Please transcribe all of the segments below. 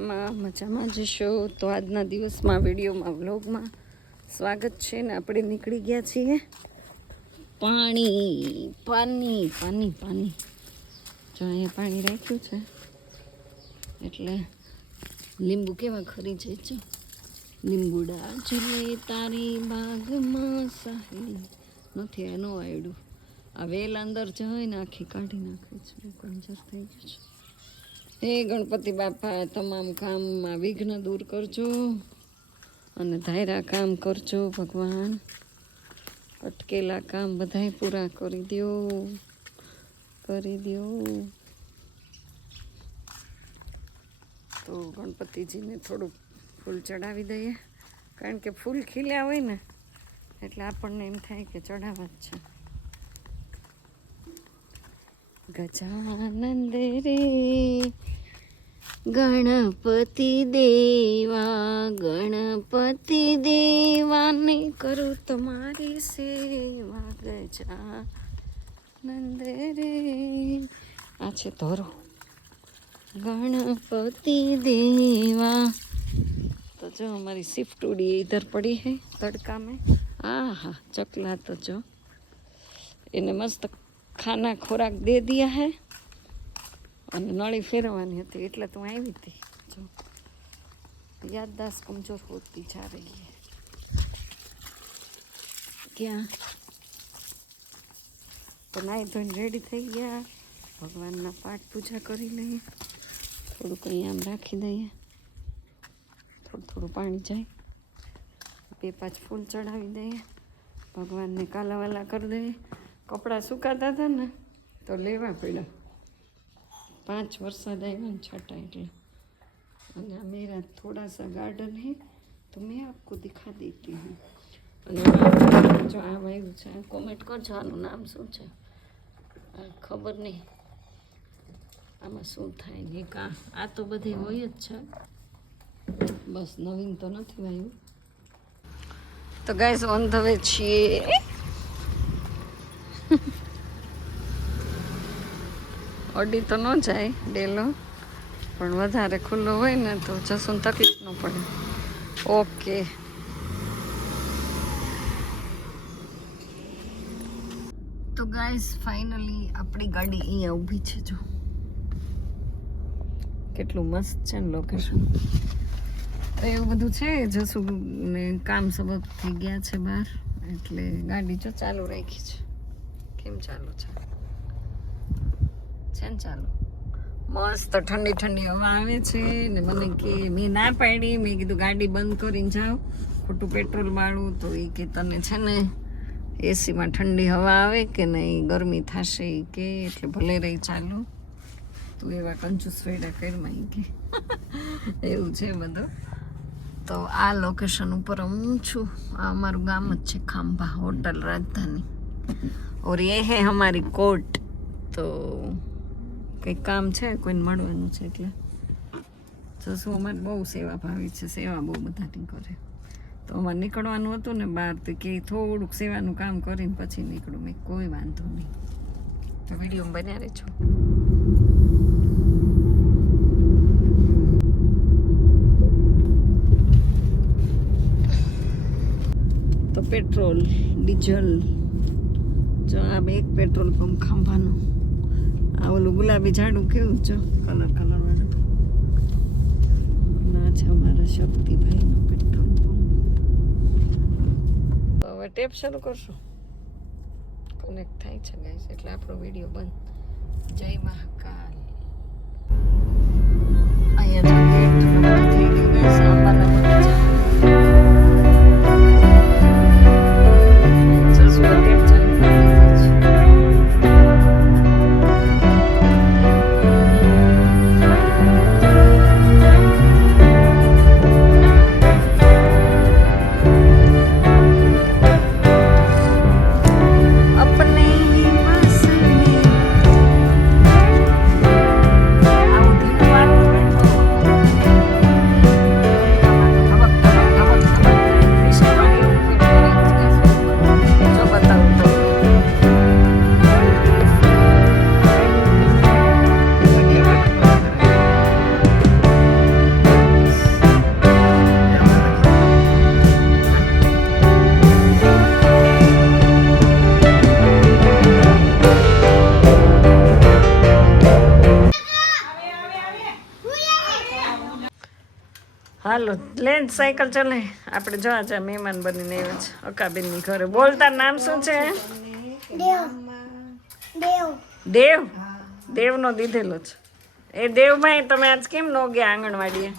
મજામાં જશો તો આજના દિવસમાં વિડીયોમાં વ્લોગમાં સ્વાગત છે ને આપણે નીકળી ગયા છીએ પાણી પાણી પાણી પાણી જો અહીંયા પાણી રાખ્યું છે એટલે લીંબુ કેવા ખરી જાય છે લીંબુડા ઝૂલે તારી બાગમાં સાહેલી નથી એનો આવડ્યું આ વેલ અંદર જાય ને આખી કાઢી નાખે છે કંજર થઈ ગયું છે હે ગણપતિ બાપા તમામ કામમાં વિઘ્ન દૂર કરજો અને ધાયરા કામ કરજો ભગવાન અટકેલા કામ બધાય પૂરા કરી દો તો ગણપતિજીને થોડુંક ફૂલ ચડાવી દઈએ કારણ કે ફૂલ ખીલ્યા હોય ને એટલે આપણને એમ થાય કે ચડાવવા જ છે ગજાનંદ રે ગણપતિ દેવાને કરું તમારી સેવા ગજાનંદ રે આ છે ધોરો ગણપતિ દેવા તો જો हमारी स्विफ्ट उड़ी इधर पड़ी है तड़का में हाँ चकला तो जो इन्हें मस्त खाना खोराक दे दिया है અને નળી ફેરવવાની હતી એટલે તું આવી હતી જો યાદદાસ્ત કમજોર હોતી જા રહી હે ક્યાં તો નાઈ ધોઈને રેડી થઈ ગયા ભગવાનના પાઠ પૂજા કરી લઈએ થોડુંક અહીંયા આમ રાખી દઈએ થોડું પાણી જાય 2-5 ફૂલ ચડાવી દઈએ ભગવાનને કાલાવાલા કરી દઈએ કપડાં સુકાતા હતા ને તો લેવા પડ્યા 5 વરસાદ આવ્યા ને છટા એટલે અને આ મેરા થોડા સા ગાર્ડન है तो मैं आपको दिखा देती हूँ અને જો આ વાયુ છે કોમેન્ટ કરજો આનું નામ શું છે ખબર નહીં આમાં શું થાય ને આ તો બધી હોય જ છે બસ નવીન તો નથી વાયુ તો ગાઈસ ઓન ધ વે છીએ ઓડી તો ન જાય ડેલો પણ વધારે ખુલ્લો હોય ને તો જશું તકલીફ ન પડે ઓકે તો ગાઈસ ફાઇનલી આપણી ગાડી અહીંયા ઊભી છે જો કેટલું મસ્ત છે ને લોકેશન તો એવું બધું છે જશું ને કામ સબબ થઈ ગયા છે બહાર એટલે ગાડી જો ચાલુ રાખી છે કેમ ચાલુ છે ચાલો મસ્ત ઠંડી ઠંડી હવા આવે છે ને મને કે મેં ના પાડી મેં કીધું ગાડી બંધ કરીને જાઓ ખોટું પેટ્રોલ વાળું તો એ કે તને છે ને એસીમાં ઠંડી હવા આવે કે નહીં ગરમી થશે એ કે એટલે ભલે રહી ચાલુ તું એવા કંજૂસ વેડા કરમાં એ કે એવું છે બધું તો આ લોકેશન ઉપર હું છું આ અમારું ગામ જ છે ખાંભા હોટલ રાજધાની ઓર એ હે હમારી કોર્ટ તો કંઈક કામ છે કોઈને મળવાનું છે એટલે જશું અમારે બહુ સેવા ભાવી છે સેવા બહુ બધાની કરે તો અમારે નીકળવાનું હતું ને બહાર તો કે થોડુંક સેવાનું કામ કરીને પછી નીકળું મેં કોઈ વાંધો નહીં તો વિડીયોમાં બન્યા રહેજો તો પેટ્રોલ ડીઝલ જો આ એક પેટ્રોલ પંપ ખાંભાનું આ ઓલું ગુલાબી ઝાડું કેવું છે કલર વાળું ના છે અમારા શક્તિભાઈનું પેટ્રોલ પંપ તો હવે ટેપ શરૂ કરશું કનેક્ટ થાય છે ગાઈસ એટલે આપણો વિડીયો બંધ જય મહાકાલ અહીંયા થઈ ગયું ગાઈસ આંબાના બગીચા હાલો લે સાયકલ ચલે આપણે જોવા જા મહેમાન બનીને આવ્યા છે અકાબેનની ઘરે. બોલતા નામ શું છે? દેવ. દેવનો દીધેલો છે. એ દેવભાઈ તમે આજ કેમ ન ગયા આંગણવાડીએ?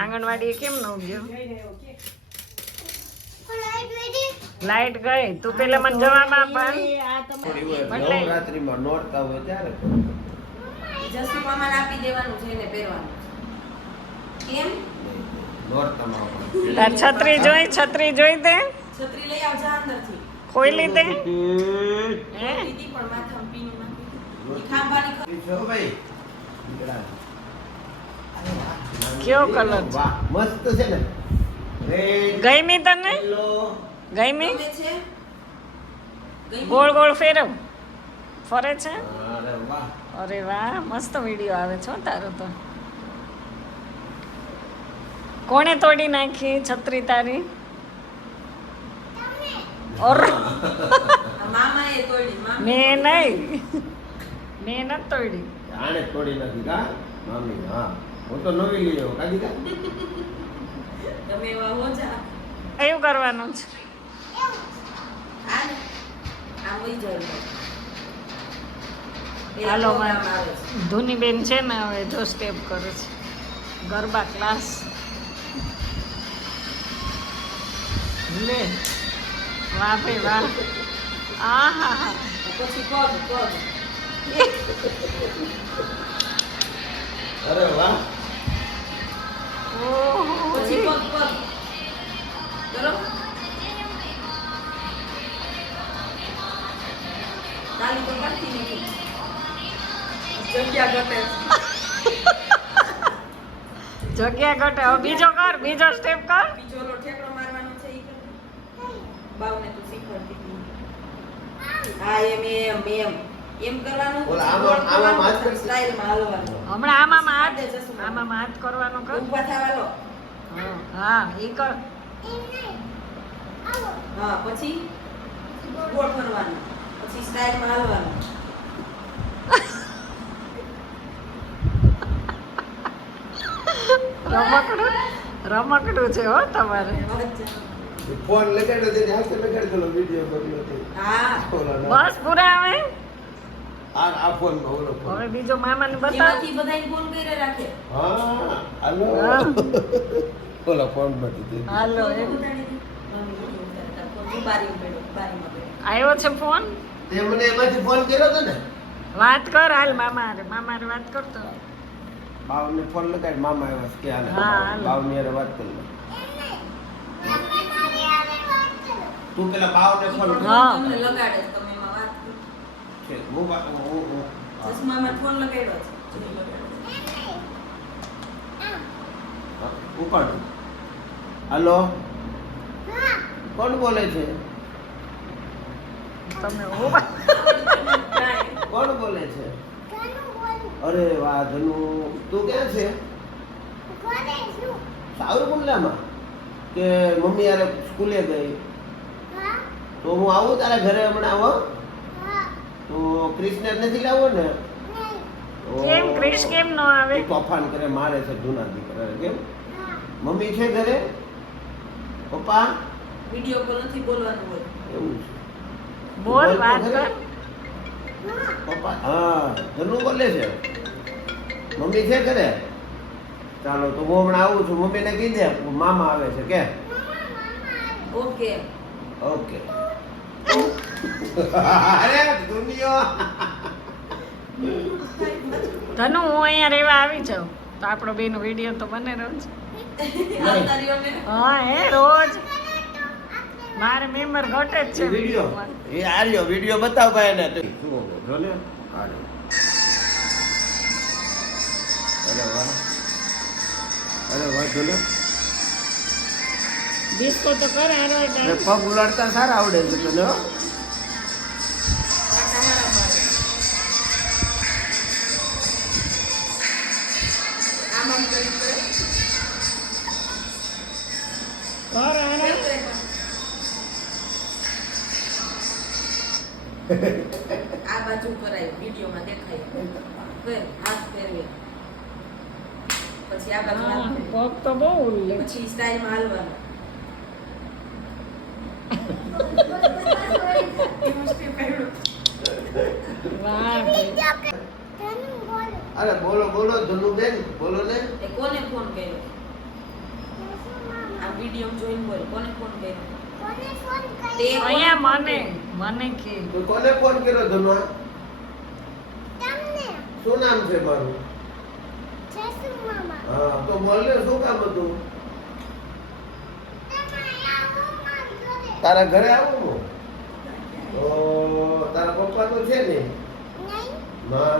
આંગણવાડીએ કેમ ન ગયો? લાઈટ ગઈ. તું પેલા મને જવાબ આપ. નવરાત્રીમાં નોરતા હોય ત્યારે જસુ મામાને આપી દેવાનું છે ને પહેરવાનું. કેમ? નોરતામાં તાર છત્રી જોઈ? છત્રી જોઈ તે? છત્રી લઈ આવજા અંદરથી. ખોઈ તે? હે? દીદી પણ માથામાં પીનું નાખી. ઈ ખાંભાની છો ભાઈ કયો કલર છે? વાહ મસ્ત છે ને. રેડ ગઈમી તને? યલો ગઈમી? ગમે છે? ગઈ ગોળ ગોળ ફેરવ. ફરે છે? અરે વાહ અરે વાહ મસ્ત વિડીયો આવે છે હો તારો તો. કોણે તોડી નાખી છત્રી તારી? ઓર આ મામાએ તોડી. મામી મેં નહીં. મેં નથી તોડી. આને તોડી નાખી કા મામી? હા હું તો નવી લઈ આવ્યો કાજી કા. તમે એવા હો જા. કયું કરવાનું છે? આ ને આ વઈ જાય. હાલો આવે છે. ધૂની બેન છે ને હવે જો સ્ટેપ કરે છે ગરબા ક્લાસ. લે વાહ ભાઈ વાહ. આ હા હા. પછી પગ પગ. અરે વાહ ઓહો પછી પગ પગ. કરો. તાલી તો કાઢતી નથી. જગ્યા ઘટે. જગ્યા ઘટે. હવે બીજો કર. બીજો સ્ટેપ કર. બીજો ઓલો ઠેકડો મારવાનો છે ઈ કર. બાવને તું શીખવાડતી હતી. હા એમ કરવાનું. ઓલા આમાં હાથ કરતી. સ્ટાઇલમાં હાલવાનું. હમણાં આમાં હાથ કરવાનો કર. ઊભા થવા લો. હા ઈ કર. હા પછી ગોળ ફરવાનું. પછી સ્ટાઇલમાં હાલવાનું. રમકડું છે હો તમારે. ફોન લગાડ્યો તે હાથ લગાડેલો વિડિયો કર્યો તે. હા બસ પૂરા આવે. આ ફોન માં ઓલો ફોન. હવે બીજો મામાને બતાવ. એમાંથી બધાય ફોન કરીને રાખે. હા હાલો હા. ઓલા ફોન માં દીધી. હાલો ફોન એમ. ઉતારી દે. ફોન બારીમાં પડ્યો, બારીમાં પડ્યો. આવ્યો છે ફોન. તે મને એમાંથી ફોન કર્યો હતો ને. વાત કર હાલ મામા વાત કરતો. બાવને ફોન લગાડ મામા આવ્યા છે કે હાલે હા, હાલો. બાવની હારે વાત કરી લે. તું પેલા બાવને ફોન કર. હા. તમને લગાડે છે, તમે એમાં વાત કરો. છે હું ચશ્મામાં ફોન લગાડ્યો છે. ઉપાડ. હાલો કોણ બોલે છે? તમે કોણ બોલે છે? અરે વાહ ધનુ તું ક્યાં છે? સાવરકુંડલામાં કે મમ્મી યાર સ્કૂલે ગઈ તો હું આવું તારા ઘરે હમણાં આવો તો ક્રિશને નથી લાવો ને? તો કેમ ક્રિશ કેમ નો આવે? એ તોફાન કરે મારે છે જૂના દીકરા કેમ? મમ્મી છે ઘરે? પપ્પા? વિડીયો કોલ નથી બોલવાનું હોય. એવું છે. બોલ વાત તો કર. ખરી? પપ્પા હા ધનુ બોલે છે. મમ્મી છે ઘરે? ચાલો તો હું હમણાં આવું છું. મમ્મીને કહી દે મામા આવે છે કે? ઓકે. ઓકે. અરે દુનિયા ધનુ હું અહીંયા રહેવા આવી જાઉં તો આપણો બેનો વિડીયો તો બને રોજ. આવતા રહ્યો ને. હા હે રોજ મારે મેમ્બર ઘટે જ છે વિડિયો વિડીયોમાં. એ આલ્યો વિડિયો બતાવ ભાઈ ને જો ને આલ્યો. અરે વાહ જો ને ડિસ્કો તો કર હારો એ પગ ઉલાડતા સારા આવડે છે તને હો. કાકા મારા મારે. આમ આમ કરી કરે. કર હારો. આ બાજુ કરાય વિડીયોમાં દેખાય. કર હાથ ફેરવે. પછી પછી આ બાજુ હા, હાથ ફેરવો. પગ તો બહુ ઉલ્લે પછી સ્ટાઇલમાં હાલવાનું. એવું step આવ્યું. વાહ અરે બોલો બોલો ધનુબેન બોલો ને. એ કોને ફોન કર્યો? આ વિડીયો જોઈને બોલ. કોને ફોન કર્યો? તે કોને અહીંયા ફોન મને કર્યો? કે તો કોને ફોન કર્યો ધનુઆ? શું નામ છે મારું? હા તો બોલ ને શું કામ હતું? તારા ઘરે આવું હું? તો તારા પપ્પા તો છે ને? ના.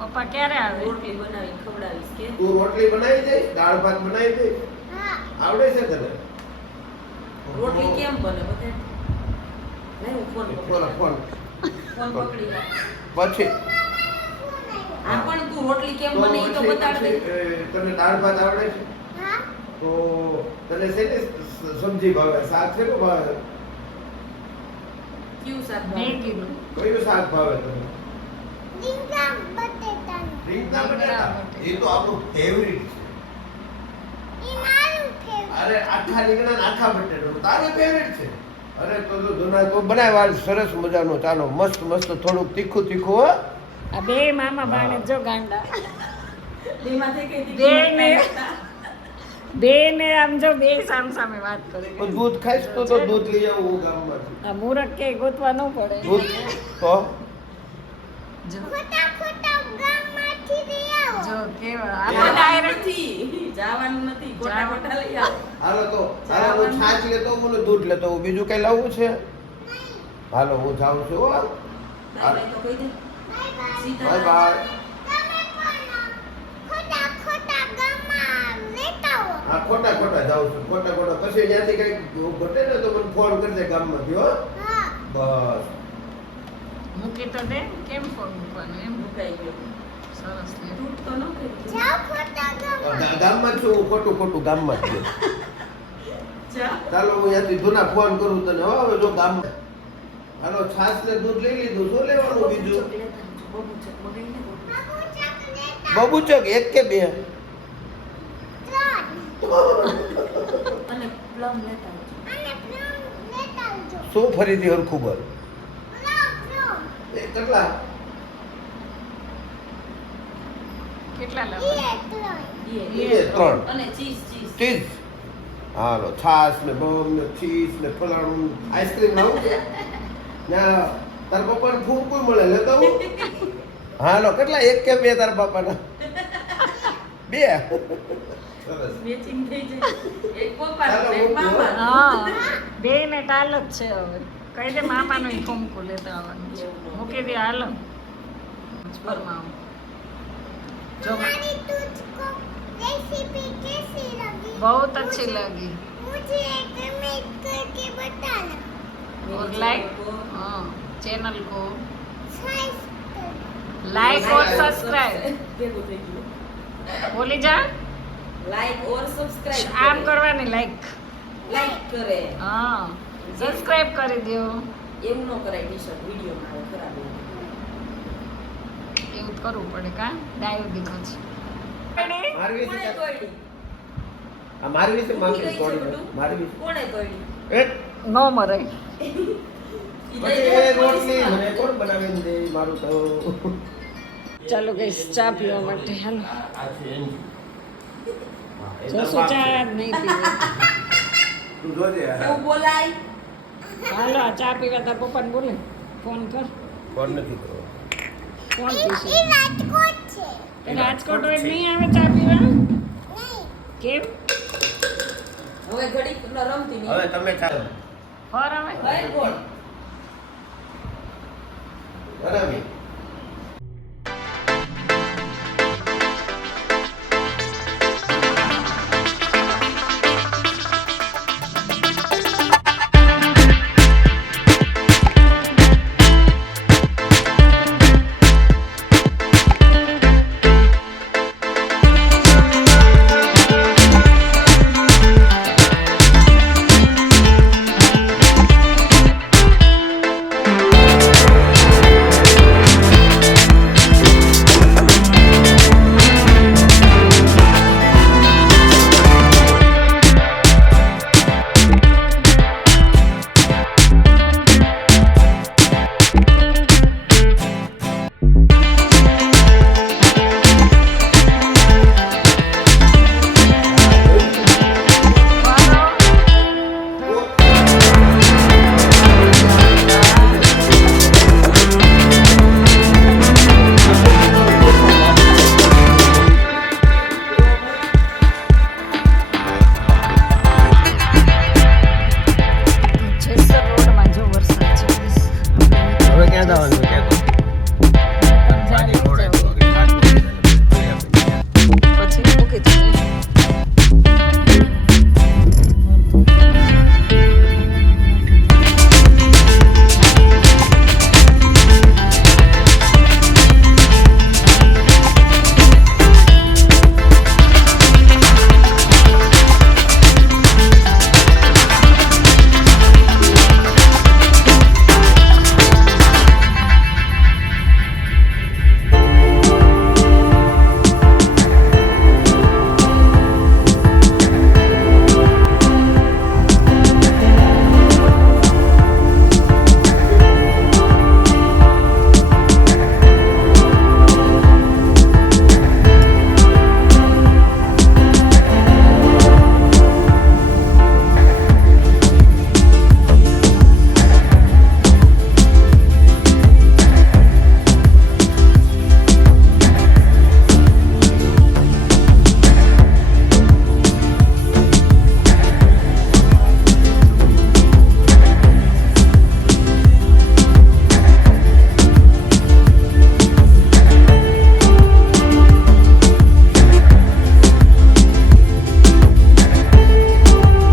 પપ્પા ક્યારે આવે રોટલી બનાવી ખવડાવીશ કે તું રોટલી બનાવી દઈશ, દાળ ભાત બનાવી દઈશ. આવડે છે તને? રોટલી કેમ બને બતાય. નહીં હું ફોન બોલો ફોન. ફોન પકડી લે. પછી આ પણ તું રોટલી કેમ તો બને ઈ તો પછી- બતાડ દે. પછી, તને દાળ ભાત આવડે છે? તો તને શેની સબ્જી ભાવે? શાક છે કે ભાવે? ક્યું શાક મેં બનાવ્યું? કીધું કયું શાક ભાવે તને? રીંગણા બટેટા રીંગણા બટાટા. એ તો આપણું ફેવરિટ છે. ઈ મારું ફેવરિટ અરે આખા રીંગણા ને આખા બટેટા તારું ફેવરિટ છે. અરે તો ધુના તો બનાવ આજ સરસ મજાનો. ચાલો મસ્ત મસ્ત થોડુંક તીખું તીખું હો. આ બે મામા બાણે જો ગાંડા બેમાંથી કઈ બે દીકરી ને નહોતા. બે ને આમ જો બે સામ સામે વાત કરે તો દૂધ ખાઈશ તો દૂધ લઈ આવું હું ગામમાંથી. આ મૂરખ કે ગોતવા ન પડે દૂધ તો જો ખોટા ખોટા ગામમાંથી લઈ આવો જો કેવા આ તો જવાનું ડાયરેક્ટ નથી જવાનું નથી ખોટા ખોટા લઈ આવો. હાલો તો હાલો હું છાશ લેતો હું ને દૂધ લેતો હું. બીજું કઈ લાવવું છે? હાલો હું જાઉં છું હો. બાય બાય તો કહી દે. Bye bye Sita bye bye. તમે પણ ખોટા ખોટા ગામમાં લેતા આવો હા ખોટા ખોટા જાઉં છું. ખોટા ખોટા પછી ત્યાંથી કઈ ઘટે ને તો મને ફોન કરજે ગામમાંથી હો. હા બસ મૂકી તો દે કેમ ફોન મૂકવાનું એમ મુકાઈ ગયો. સરસ લે તૂટ તો ન કરી. જાઓ ખોટા ગામમાં ગામમાં જ છું હું. ખોટું ખોટું ગામમાં જ છું. જા. ચાલો હું ત્યાંથી ધૂના ફોન કરું તને હો. હવે જો ગામમાં હાલો છાશ ને દૂધ લઈ લીધું. શું લેવાનું બીજું? બબુચક મગાઈ લે. બાબુ ચાક લેતા બબુચક એક કે બે? ત્રણ અને પ્લમ લેતા આવજો. અને પ્લમ લેતા આવજો શું ફરીથી હરખું બોલ. પ્લમ એ કેટલા? કેટલા ઈ લાવવા ત્રણ એ. ત્રણ. અને ચીઝ ચીઝ. ચીઝ. હાલો છાશ ને બમ ને ચીઝ ને ફલાણું આઈસ્ક્રીમ લાવું છે. ના તાર પપ્પાને ફૂલ કોઈ મળે લેતા આવું? હાલો કેટલા એક કે બે તાર પપ્પાના? બે. સરસ. મેચિંગ થઈ જાય. એક પપ્પાનું, ચાલો, એક મૂકજો. મામાનું. હા બે ને ટાલ જ છે હવે કહી દે મામાનું ઈ ફોમકું લેતા આવવાનું છે મૂકી દે હાલો ફરમાવો જો हमारी तुझको रेसिपी कैसी लगी बहुत अच्छी लगी मुझे कमेंट करके बताना और लाइक हाँ चैनल को सब्सक्राइब लाइक और सब्सक्राइब ભેગું થઈ ગયું. બોલી જા લાઈક ઓર સબસ્ક્રાઇબ આમ કરવાની લાઈક લાઈક કરે. હા સબસ્ક્રાઇબ કરી દો એવું ન કરાય ટી-શર્ટ વિડીયોમાં આવે ખરાબ લાગે. એવું જ કરવું પડે કા ડાયો દીકરો છે મારી વિશે કોણે તોડી? આ મારી વિશે ઊભી માંગી ગઈ છે થોડી બધું? મારી વિશે કોણે તોડી? એ નો મરે ઈ પછી લઈ એ જાય રોટલી પોલીસમાં. મને કોણ બનાવીને દે મારું તો ચાલો ગઈસ ચા પીવા માટે હાલો આ છે એમ. જોશું ચા જ નહીં પીવી તું જોજે એવું બોલાય. હાલો આ ચા પીવા તાર પપ્પાને બોલે ફોન કર કોણ નથી કરો ફોન ये પીશે राजकोट છે એ રાજકોટ હોય નહીં આવે ચા પીવા નહીં કેમ હવે ઘડીક ન રમતી નહીં. હવે તમે ચાલો ફર આવે ભાઈ કોણ? બનાવી